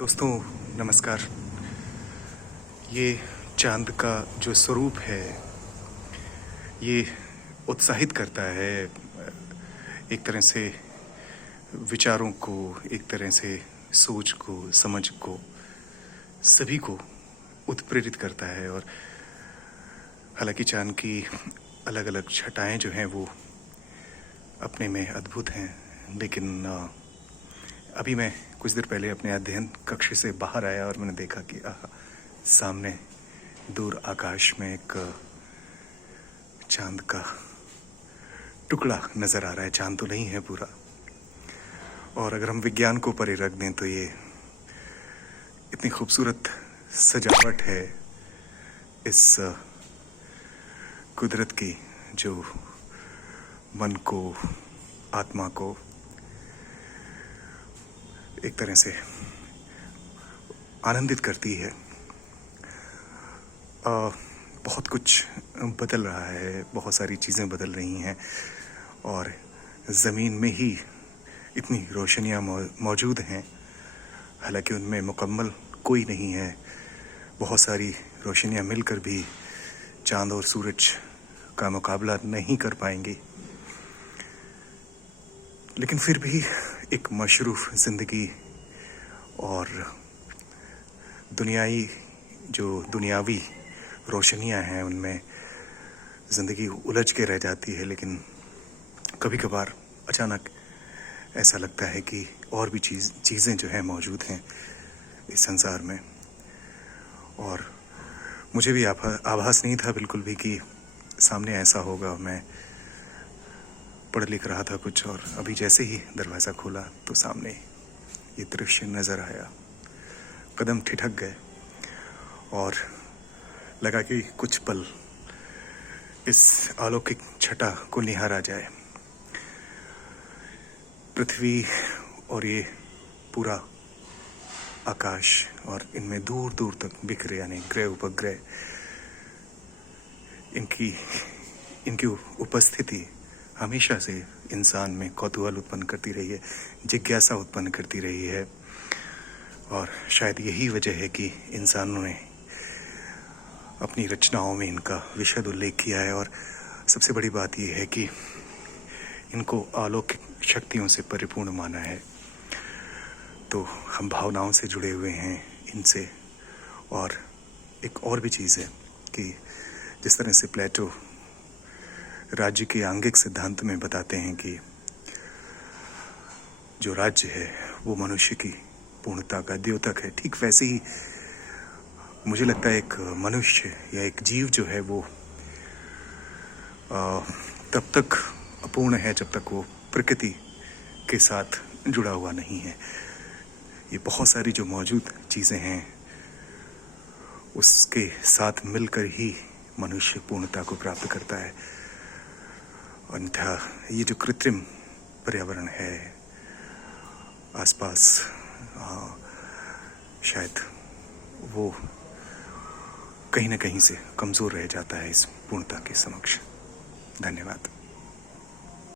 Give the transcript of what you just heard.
दोस्तों नमस्कार। ये चाँद का जो स्वरूप है, ये उत्साहित करता है एक तरह से विचारों को, एक तरह से सोच को, समझ को, सभी को उत्प्रेरित करता है। और हालाँकि चाँद की अलग-अलग छटाएँ जो हैं वो अपने में अद्भुत हैं, लेकिन अभी मैं कुछ देर पहले अपने अध्ययन कक्ष से बाहर आया और मैंने देखा कि सामने दूर आकाश में एक चांद का टुकड़ा नजर आ रहा है। चांद तो नहीं है पूरा। और अगर हम विज्ञान को परे रख दें तो ये इतनी खूबसूरत सजावट है इस कुदरत की, जो मन को, आत्मा को एक तरह से आनंदित करती है। बहुत कुछ बदल रहा है, बहुत सारी चीज़ें बदल रही हैं और ज़मीन में ही इतनी रोशनियाँ मौजूद हैं, हालांकि उनमें मुकम्मल कोई नहीं है। बहुत सारी रोशनियाँ मिलकर भी चाँद और सूरज का मुकाबला नहीं कर पाएंगी, लेकिन फिर भी एक मशरूफ़ ज़िंदगी और दुनियावी रोशनियां हैं, उनमें ज़िंदगी उलझ के रह जाती है। लेकिन कभी कभार अचानक ऐसा लगता है कि और भी चीज़ें जो हैं मौजूद हैं इस संसार में। और मुझे भी आभास नहीं था बिल्कुल भी कि सामने ऐसा होगा। मैं पढ़ लिख रहा था कुछ, और अभी जैसे ही दरवाज़ा खोला तो सामने ये दृश्य नज़र आया। कदम ठिठक गए और लगा कि कुछ पल इस अलौकिक छटा को निहारा जाए। पृथ्वी और ये पूरा आकाश और इनमें दूर दूर तक बिखरे यानी ग्रह उपग्रह, इनकी उपस्थिति हमेशा से इंसान में कौतूहल उत्पन्न करती रही है, जिज्ञासा उत्पन्न करती रही है। और शायद यही वजह है कि इंसानों ने अपनी रचनाओं में इनका विशद उल्लेख किया है। और सबसे बड़ी बात यह है कि इनको अलौकिक शक्तियों से परिपूर्ण माना है। तो हम भावनाओं से जुड़े हुए हैं इनसे। और एक और भी चीज़ है कि जिस तरह से प्लेटो राज्य के आंगिक सिद्धांत में बताते हैं कि जो राज्य है वो मनुष्य की पूर्णता का द्योतक है, ठीक वैसे ही मुझे लगता है एक मनुष्य या एक जीव जो है वो तब तक अपूर्ण है जब तक वो प्रकृति के साथ जुड़ा हुआ नहीं है। ये बहुत सारी जो मौजूद चीज़ें हैं उसके साथ मिलकर ही मनुष्य पूर्णता को प्राप्त करता है। अन्यथा ये जो कृत्रिम पर्यावरण है आसपास, शायद वो कहीं ना कहीं से कमज़ोर रह जाता है इस पूर्णता के समक्ष। धन्यवाद।